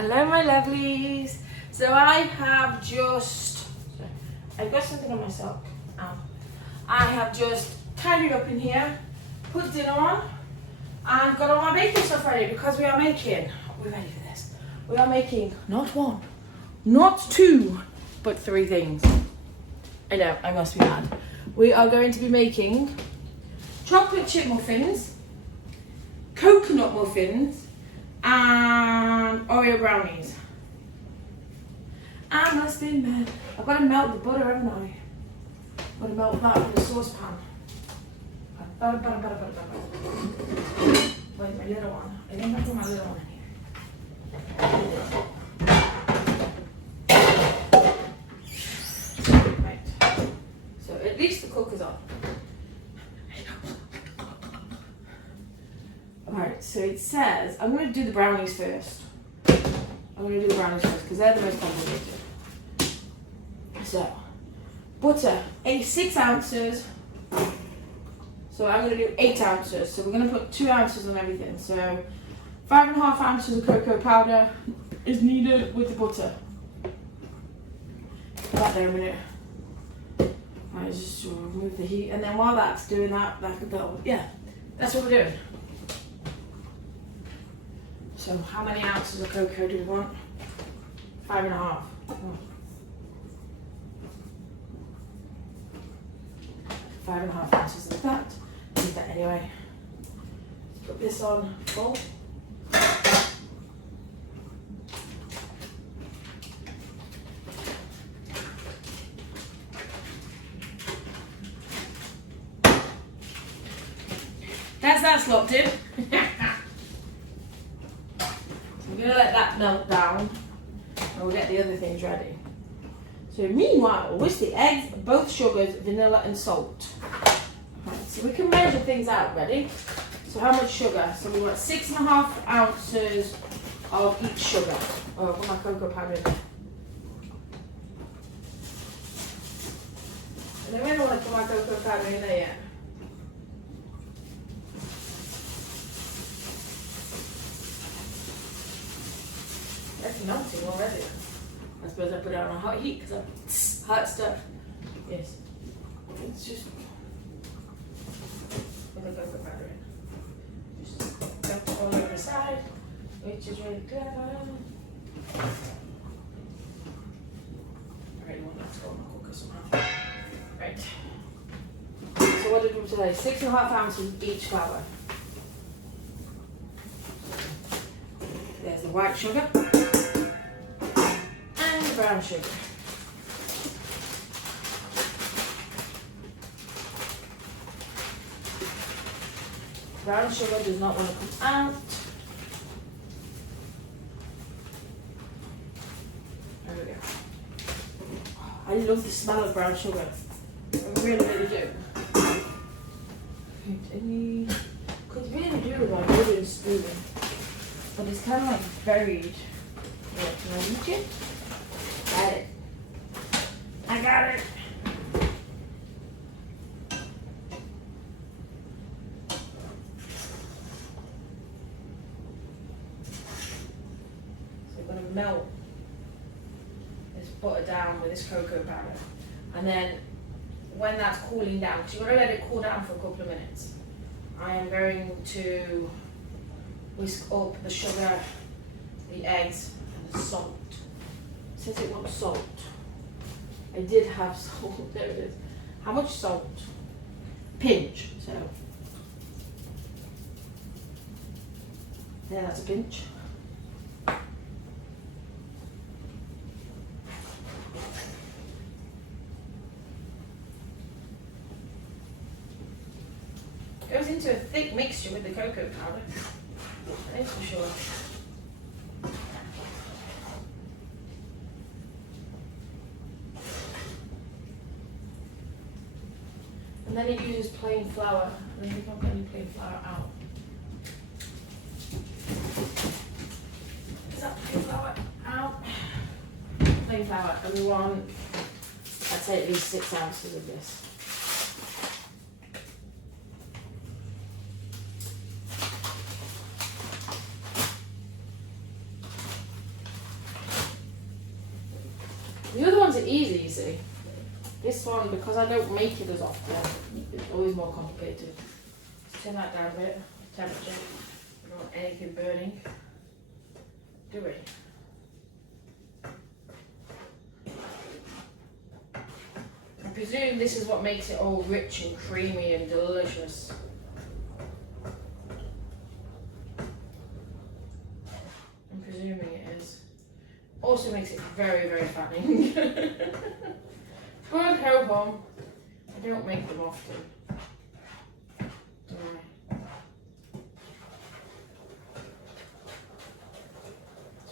Hello my lovelies. So I've got something on my sock. I have just tidied up in here, put dinner on, and got all my baking stuff ready because we're ready for this. We are making not one, not two, but three things. I know, I must be mad. We are going to be making chocolate chip muffins, coconut muffins, and Oreo brownies. I must be mad. I've got to melt the butter, haven't I? I've got to melt that in the saucepan. Where's my little one? I think I put my little one in here. Right. So at least the cooker's on. Alright, so it says, I'm going to do the brownies first. Because they're the most complicated. So, butter, 6 ounces. So I'm going to do 8 ounces. So we're going to put 2 ounces on everything. So 5.5 ounces of cocoa powder is needed with the butter. Put that there a minute. Alright, just remove the heat. And then while that's doing that, that's what we're doing. So how many ounces of cocoa do we want? 5.5. 5.5 ounces of that. Need that anyway. Let's put this on full. That's locked in. I'm going to let that melt down and we'll get the other things ready. So meanwhile, whisk the eggs, both sugars, vanilla and salt. Right, so we can measure things out, ready? So how much sugar? So we want 6.5 ounces of each sugar. Oh, I've got my cocoa powder in there. I don't really want to put my cocoa powder in there yet. That's melting already. I suppose I put it on a hot heat because it's hot stuff. Yes. It's just put the cocoa powder in. Just dump it all over the side, which is really clever. I really want that to go on the cooker somehow. Right. So what did we do today? 6.5 ounces each flour. There's the white sugar. Brown sugar. Brown sugar does not want to come out. There we go. I love the smell of brown sugar. I really, really do. Could really do with my wooden spoon, but it's kind of like buried. Yeah, can I reach it? Got it. I got it. So we're going to melt this butter down with this cocoa powder. And then when that's cooling down, because you've got to let it cool down for a couple of minutes, I am going to whisk up the sugar, the eggs, and the salt. It says it wants salt. I did have salt. There it is. How much salt? Pinch. So there, that's a pinch. Goes into a thick mixture with the cocoa powder. That is for sure. And then it uses plain flour. I think I'm getting plain flour out. Is that plain flour out? Plain flour. And we want, I'd say at least 6 ounces of this. The other ones are easy, you see. This one, because I don't make it as often, it's always more complicated. Let's turn that down a bit. Temperature. We don't want anything burning. Do we? I presume this is what makes it all rich and creamy and delicious. I'm presuming it is. Also makes it very, very fattening. Good ho hum. I don't make them often.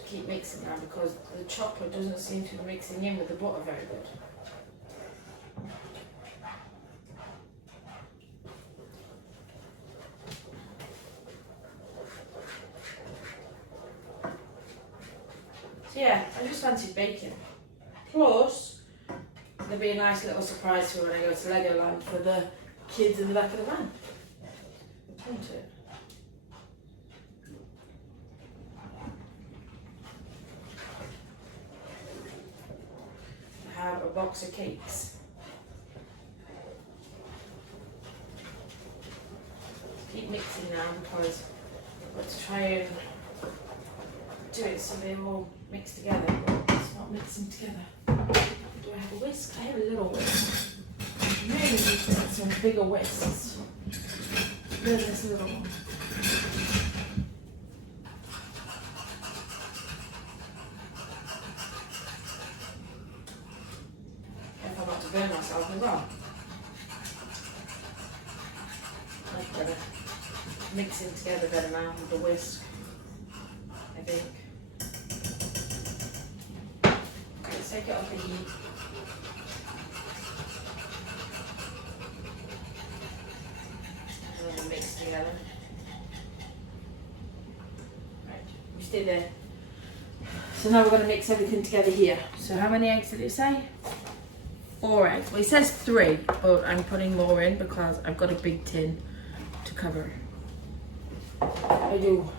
Keep mixing now because the chocolate doesn't seem to be mixing in with the butter very good. So yeah, I just fancied baking. Plus, there'll be a nice little surprise for when I go to Legoland for the kids in the back of the van. Won't it? Have a box of cakes. Keep mixing now because let's try and do it so they all mix together, but it's not mixing together. Do I have a whisk? I have a little whisk. Maybe need to get some bigger whisks. There's this little one. Burn myself as well. That's better. Mixing together better now with the whisk, I think. Okay, let's take it off the heat. And then mix together. Right, we stay there. So now we're going to mix everything together here. So how many eggs did it say? 4 eggs. Well, it says 3, but I'm putting more in because I've got a big tin to cover. I do.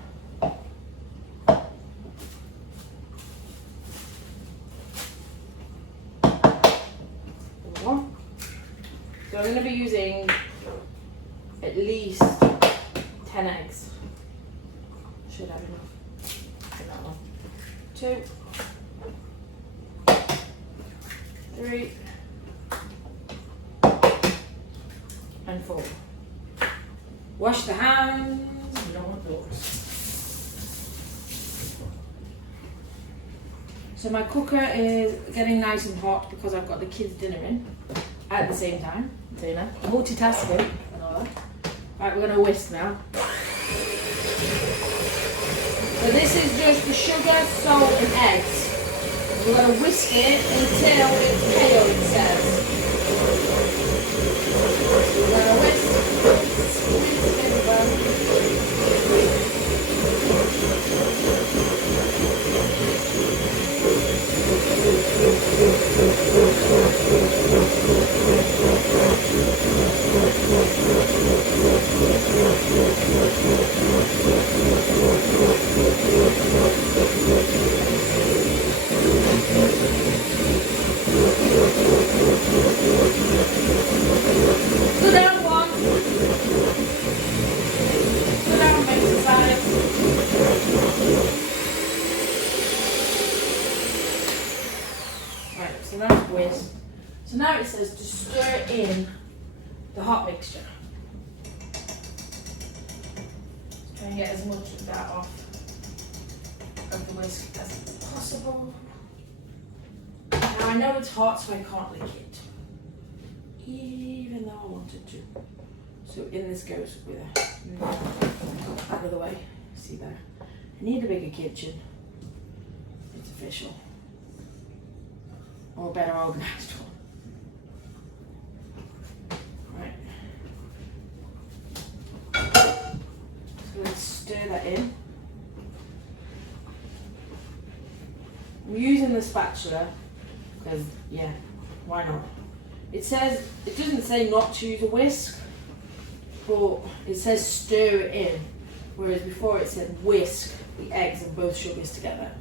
So I'm going to be using at least 10 eggs. Should have enough. That one. 2, 3. And 4. Wash the hands, no doors. So my cooker is getting nice and hot because I've got the kids' dinner in at the same time. Dinner. Multitasking and all that. Right, we're going to whisk now. So this is just the sugar, salt and eggs. We're going to whisk it until it's pale, it says. We're going to whisk Go down one. Go down, make the sides. Right, so that's whisk. So now it says to stir in the hot mixture. Try and get as much of that off of the whisk as possible. Now I know it's hot, so I can't lick it, even though I wanted to. So in this goes with a out of the way. See there. I need a bigger kitchen. It's official. Or a better organised one. So let's stir that in. I'm using the spatula because, yeah, why not? It says, it doesn't say not to use a whisk, but it says stir it in, whereas before it said whisk the eggs and both sugars together.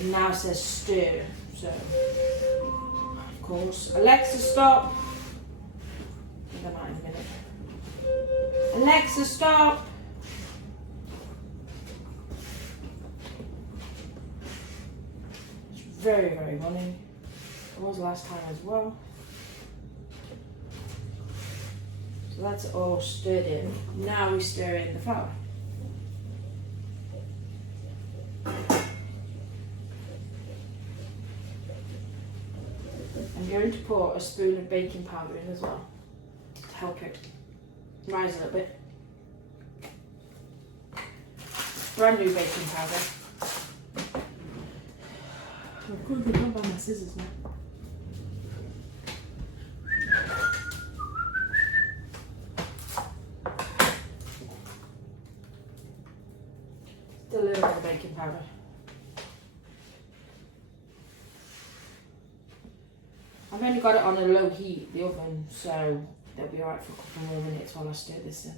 And now it says stir. So, of course, Alexa, stop. I think I might in a minute. Alexa, stop. It's very, very runny. It was last time as well. So that's all stirred in. Now we stir in the flour. I'm going to pour a spoon of baking powder in as well to help it rise a little bit. Brand new baking powder. I'm going to go by my scissors now. Still a little bit of baking powder. I've only got it on a low heat, the oven, so they'll be alright for a couple more minutes while I stir this in.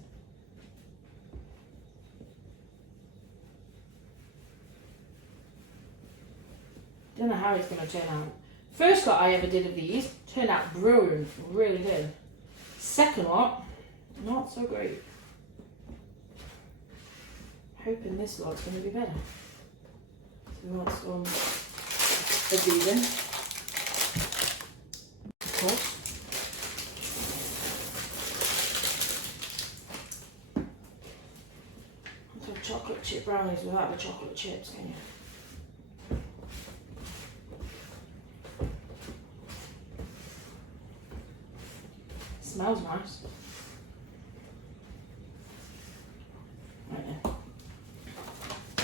Don't know how it's going to turn out. First lot I ever did of these turned out brilliant, really good. Second lot, not so great. Hoping this lot's going to be better. So we want some of these in. Of course. Let's have chocolate chip brownies without the chocolate chips, can you? Smells nice. Right then.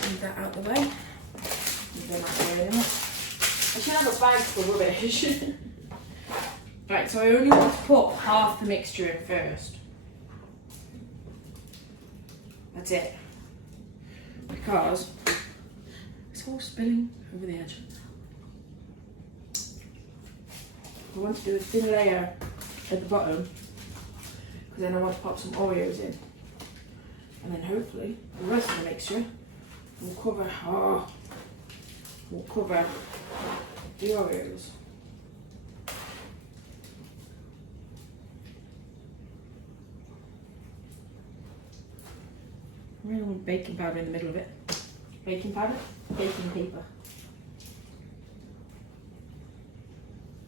Leave that out the way. Leave them out there anymore. I should have a bag for rubbish. Right, so I only want to put half the mixture in first. That's it. Because it's all spilling over the edge. I want to do a thin layer at the bottom, because then I want to pop some Oreos in. And then hopefully the rest of the mixture will cover, the Oreos. I really want baking powder in the middle of it. Baking powder, baking paper.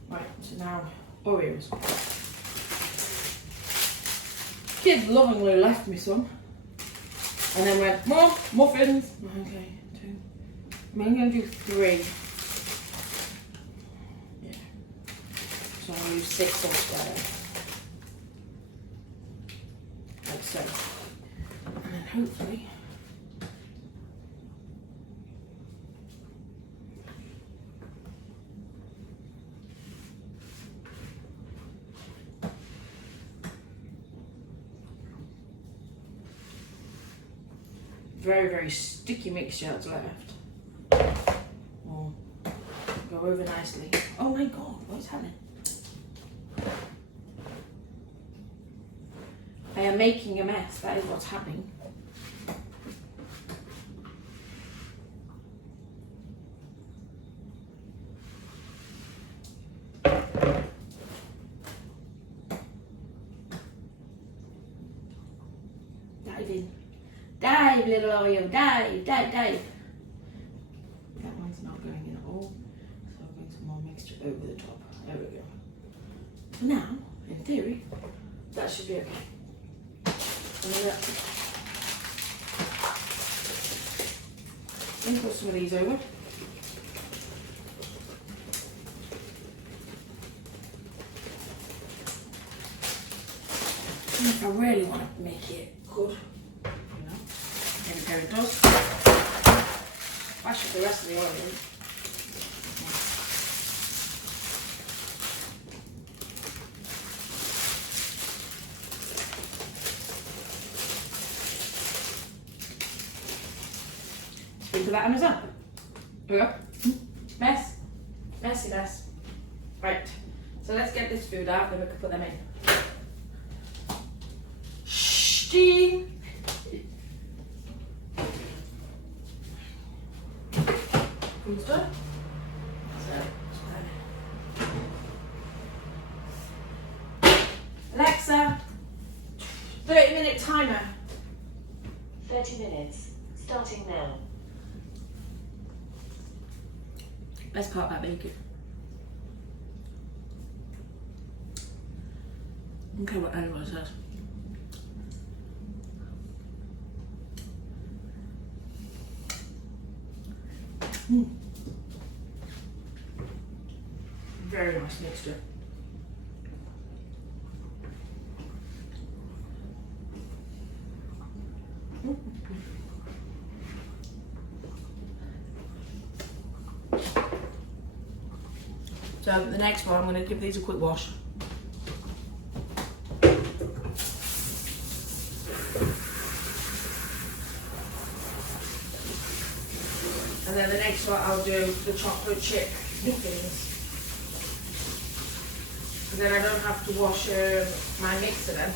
Right, so now Oreos. Kids lovingly left me some. And then went, more muffins. Okay, 2. I'm going to do 3. Yeah. So I'll use 6 altogether. Like so. And then hopefully very, very sticky mixture that's left. Will go over nicely. Oh my god, what's happening? I am making a mess, that is what's happening. Dive in. Dive, little Oreo, dive, dive, dive. That one's not going in at all, so I'll bring some more mixture over the top. There we go. So now, in theory, that should be okay. Let me put some of these over. If I really want to make it good, you know, there we go, it does. Mash up the rest of the oil in. Into that as well. There we go. Mess. Messy mess. Right. So let's get this food out, then we can put them in. Steam. Food's done. So Alexa, 30-minute timer. 30 minutes. Starting now. Best part about bacon. Okay, what anyone says. Very nice mixture. So the next one, I'm going to give these a quick wash. And then the next one, I'll do the chocolate chip things. And then I don't have to wash my mixer then.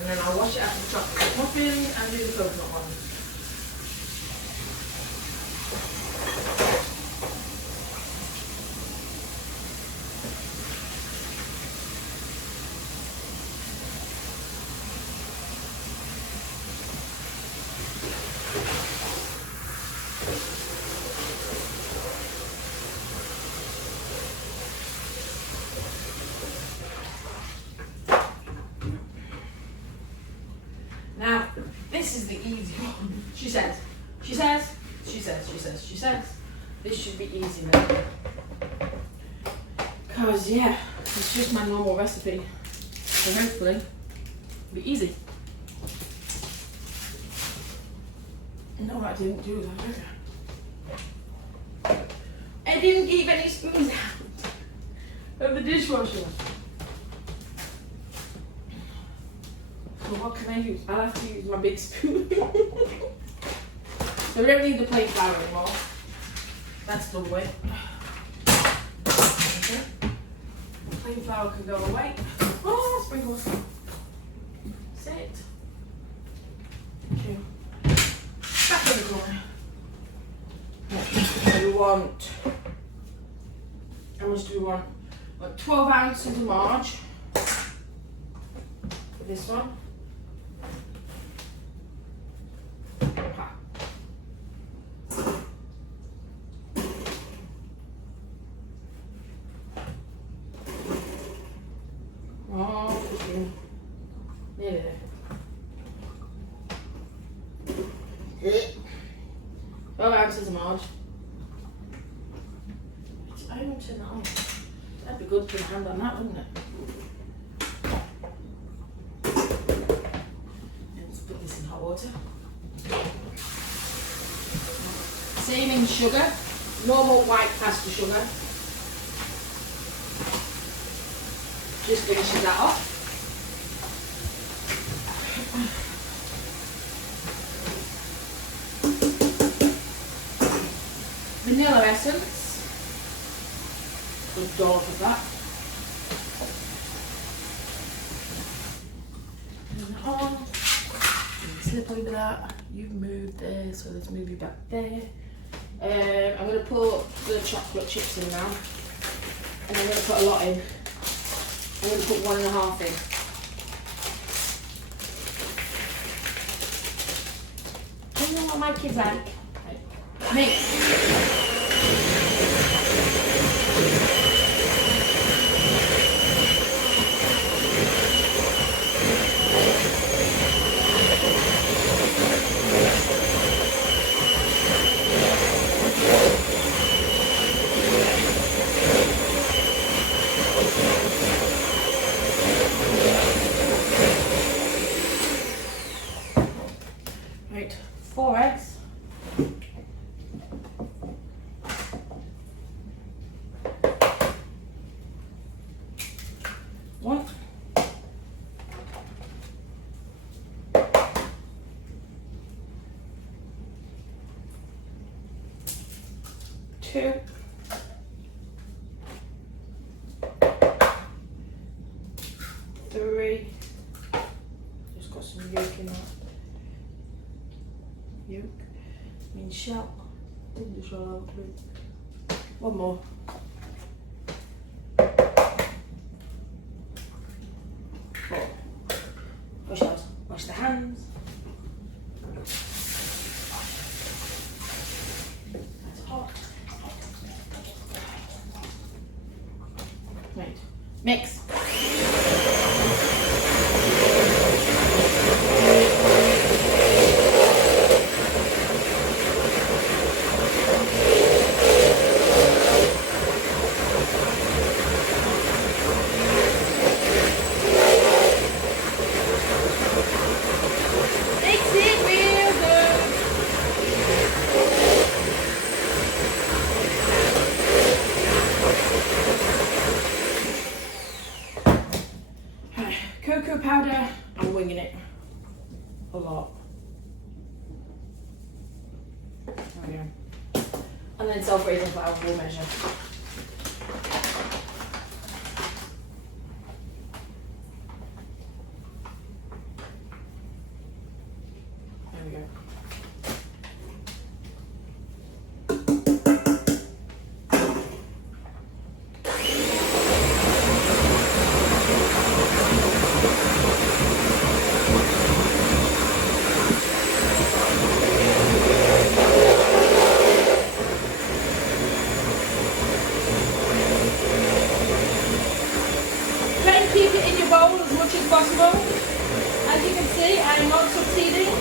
And then I'll wash it after the chocolate muffin and do the coconut one. Now, this is the easy one. She says. This should be easy now. Because, yeah, it's just my normal recipe. So hopefully, it'll be easy. No, I didn't do that, did I? I didn't keep any spoons out of the dishwasher. So what can I use? I'll have to use my big spoon. So we don't need the plain flour anymore. That's done with. Okay. Plain flour can go away. Oh, sprinkles. Sit. Thank you. Back in the corner. So we want, how much do we want? About 12 ounces of marge for this one. Nearly there. 12 ounces of marge. I don't turn that on. That'd be good to put a hand on that, wouldn't it? Let's put this in hot water. Same in sugar. Normal white pasta sugar. Just finishing that off. Vanilla essence. Good dollop of that. Turn that on. Slip over that. You've moved there, so let's move you back there. I'm going to put the chocolate chips in now. And I'm going to put a lot in. I'm going to put 1.5 in. Do you know what my kids like? Mix. Right, 4 eggs. One. Two. Three. Just got some yolk in that. Yolk. I mean shell. Take the shell out, please. One more. Mix. Cocoa powder, I'm winging it a lot. There we go. And then self-raising flour will measure. There we go. Keep it in your bowl as much as possible. As you can see, I am not succeeding.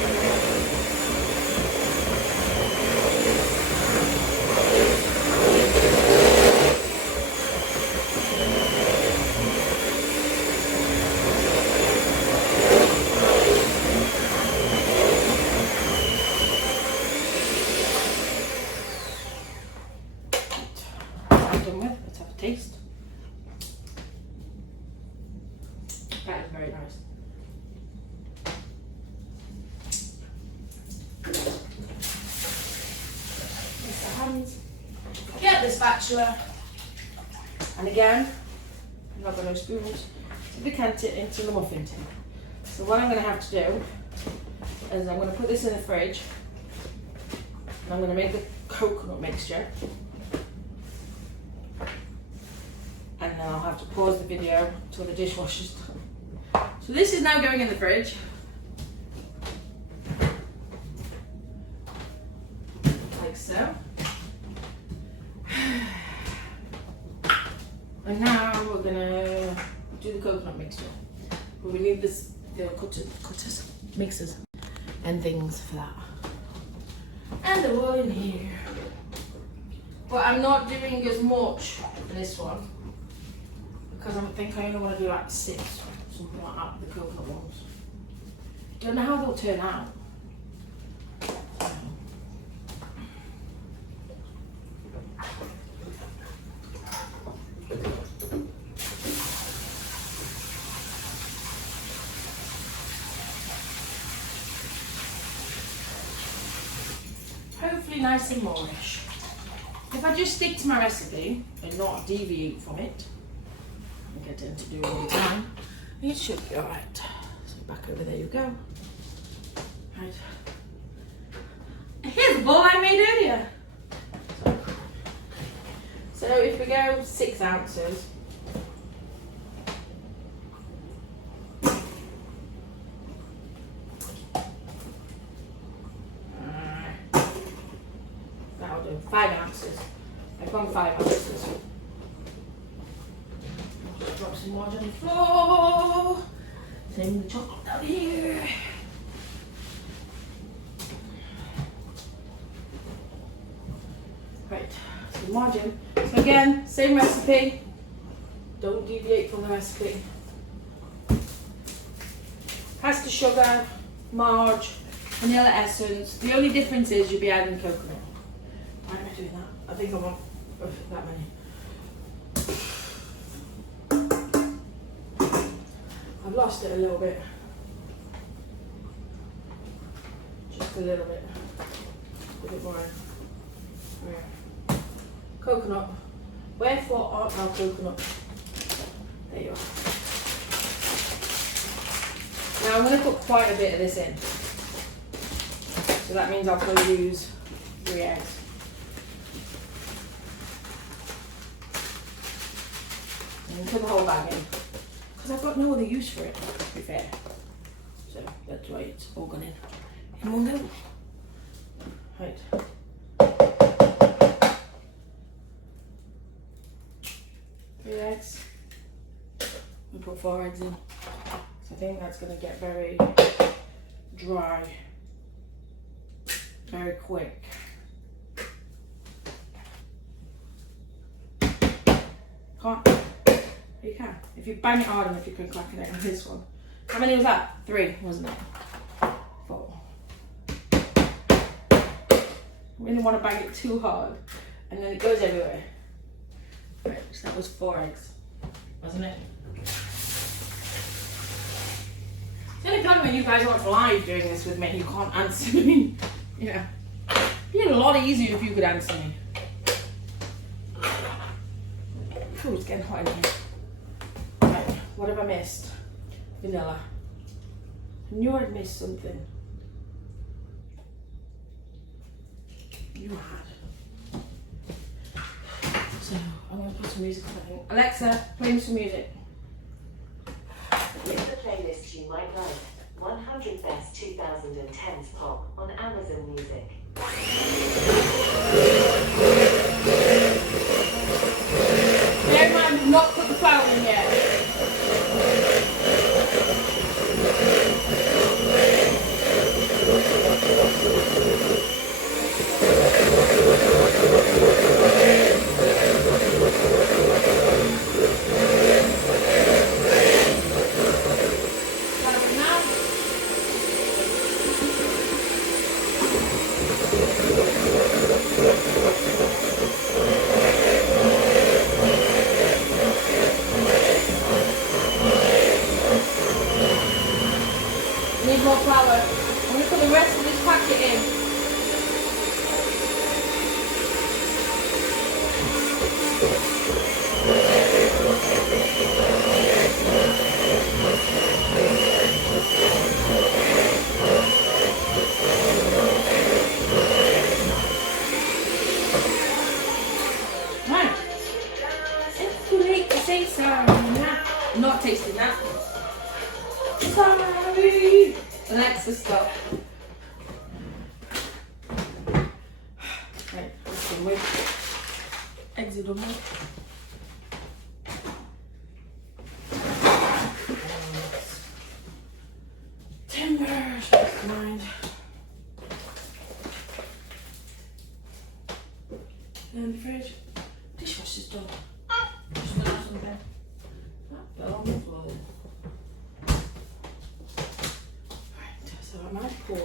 I'm done with. Let's have a taste. That is very nice. Rinse the hands. Get the spatula. And again, I've not got no spoons, so decant it into the muffin tin. So what I'm going to have to do is I'm going to put this in the fridge and I'm going to make the coconut mixture. And then I'll have to pause the video until the dishwasher's done. So this is now going in the fridge. Like so. And now we're gonna do the coconut mixture. But we need this, the cutters, mixers and things for that. And they're all in here. But I'm not doing as much for this one because I think I only want to do like 6. Something like that, the coconut ones. Don't know how they'll turn out. Hopefully nice and moreish. If I just stick to my recipe and not deviate from it, like I tend to do all the time, it should be alright. So back over there you go. Right. Here's the ball I made earlier. So if we go 6 ounces. That'll do. 5 ounces. I've gone 5 ounces. Drop some water on the floor. Same the chocolate down here. Right, so margin. So again, same recipe. Don't deviate from the recipe. Caster sugar, marge, vanilla essence. The only difference is you'll be adding coconut. Why am I doing that? I think I want that many. I've lost it a little bit. Just a little bit. A bit more. Yeah. Coconut. Wherefore art thou coconut? There you are. Now I'm going to put quite a bit of this in. So that means I'll probably use 3 eggs. And put the whole bag in. Because I've got no other use for it, to be fair. So that's why it's all gone in one go. Right. Three eggs. put 4 eggs in. So I think that's going to get very dry very quick. Can't? You can. If you bang it hard enough, you can crack it on this one. How many was that? 3, wasn't it? 4. We didn't want to bang it too hard, and then it goes everywhere. Right, so that was 4 eggs, wasn't it? The only problem when you guys aren't live doing this with me, you can't answer me. You know, it'd be a lot easier if you could answer me. Ooh, it's getting hot in here. Right, what have I missed? Vanilla. I knew I'd missed something. You had. So, I'm going to put some music on. Alexa, play me some music. Here's the playlist you might like. 100 Best 2010s Pop on Amazon Music. Bear in mind, we've not put the flour in yet. Need more flour. I'm going to put the rest of this packet in. Right. It's too late to say sorry. I'm not tasting that. Sorry. Alexa, stop. Right, that's done with. Eggs are done with. Timber, she's mind. And the fridge. Dishwasher's done. Just gonna have something. That fell on the floor. So I might put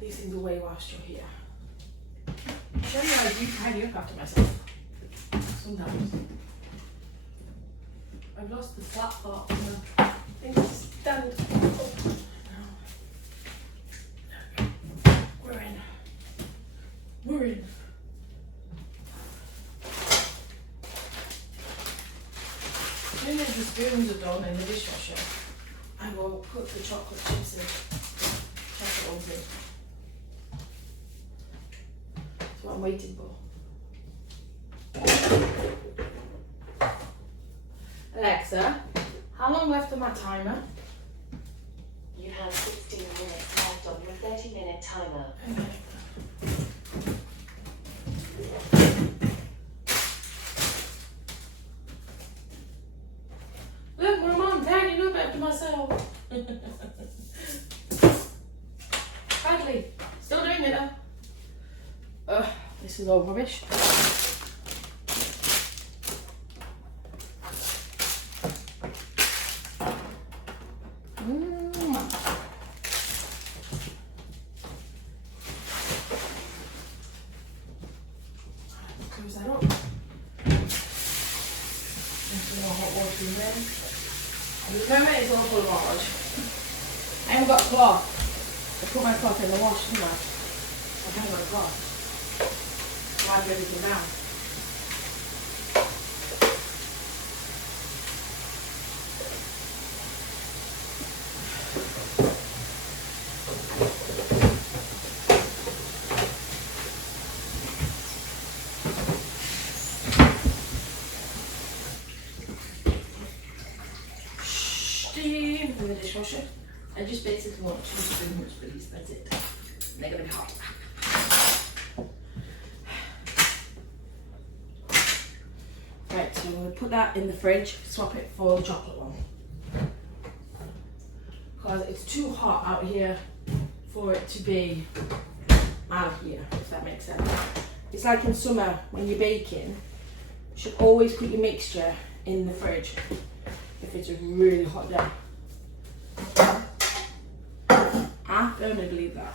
these things away whilst you're here. Generally, I do tidy up after myself. Sometimes. I've lost the flat part and I think it's stand up. We're in. We're in. As soon as the spoons are done in the dishwasher, I will put the chocolate chips in. That's what I'm waiting for. Alexa, how long left on my timer? You have 16 minutes left on your 30-minute timer. Okay. Look, Mom, I'm tidying up after myself. Badly. Still doing it though. This is all rubbish. Close that up. Some more hot water in there. At the moment it's all full of orange. I haven't got a cloth. I put my cloth in the wash, didn't I? I haven't got a cloth. Wipe everything down. Steam in the dishwasher. I just basically want 2 spoons, please. That's it. And they're gonna be hot. Right, so I'm gonna put that in the fridge, swap it for the chocolate one. because it's too hot out here for it to be out here, if that makes sense. It's like in summer when you're baking, you should always put your mixture in the fridge if it's a really hot day. I firmly believe that.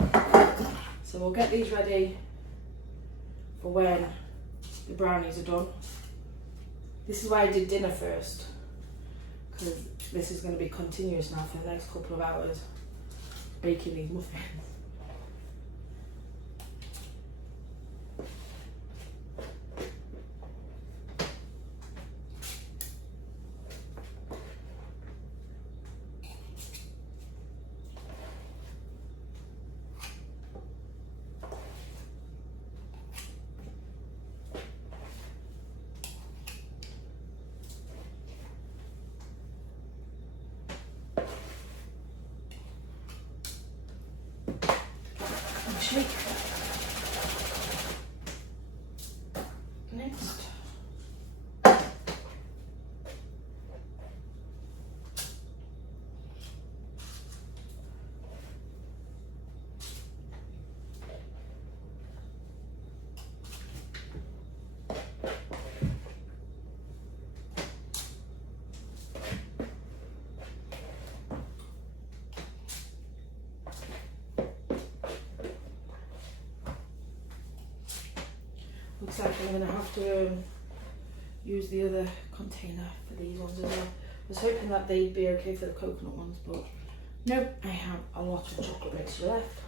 So we'll get these ready for when the brownies are done. This is why I did dinner first, because this is going to be continuous now for the next couple of hours, baking these muffins. Shake. Next. Looks like I'm going to have to use the other container for these ones as well. I was hoping that they'd be okay for the coconut ones, but nope, I have a lot of chocolate mixture left.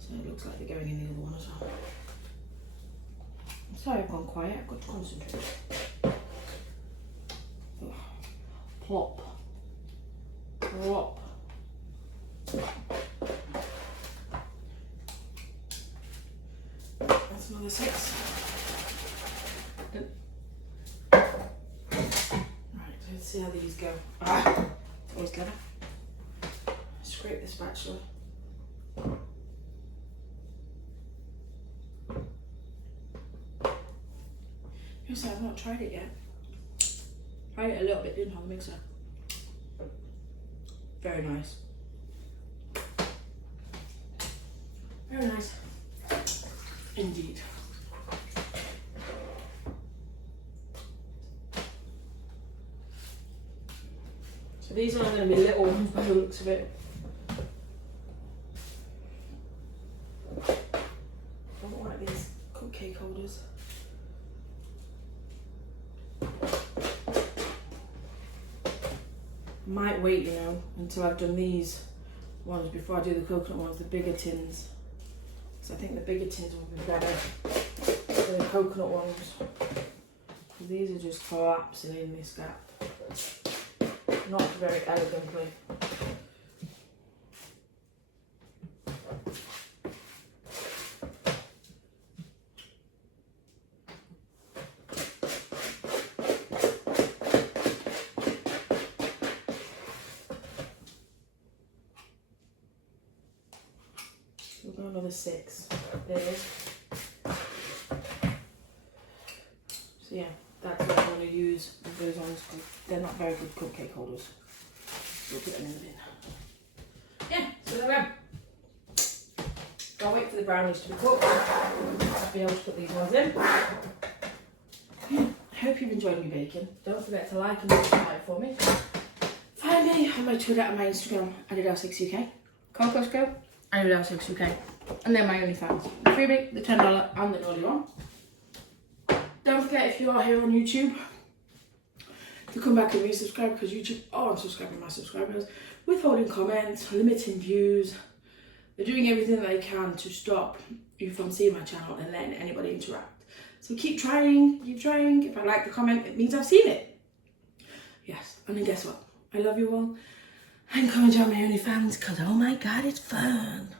So it looks like they're going in the other one as well. I'm sorry I've gone quiet, I've got to concentrate. Oh. Plop. Plop. That's another 6. Right, let's see how these go. Ah, always clever. Scrape the spatula. Yes, I've not tried it yet. Tried it a little bit, didn't I, the mixer? Very nice. Very nice. Indeed. So these are going to be little ones by the looks of it. I don't like these cupcake holders. Might wait, you know, until I've done these ones before I do the coconut ones, the bigger tins. So I think the bigger tins will be better than the coconut ones. These are just collapsing in this gap. Not very elegantly. We've got another 6. There it is. So yeah, that's what I'm going to use with those ones, because they're not very good cupcake holders. We'll put them in the bin. Yeah, so there we go. I'll wait for the brownies to be cooked. I'll be able to put these ones in. I hope you've enjoyed me baking. Don't forget to like and subscribe for me. Find me on my Twitter and my Instagram, Adelesexyuk. Costco, Adelesexyuk. And then my OnlyFans. The freebie, the $10 and the naughty one. Don't forget, if you are here on YouTube, to come back and resubscribe, because YouTube are unsubscribing my subscribers, withholding comments, limiting views. They're doing everything they can to stop you from seeing my channel and letting anybody interact. So keep trying, keep trying. If I like the comment, it means I've seen it. Yes, and then guess what? I love you all. And come and join my OnlyFans, because oh my god, it's fun.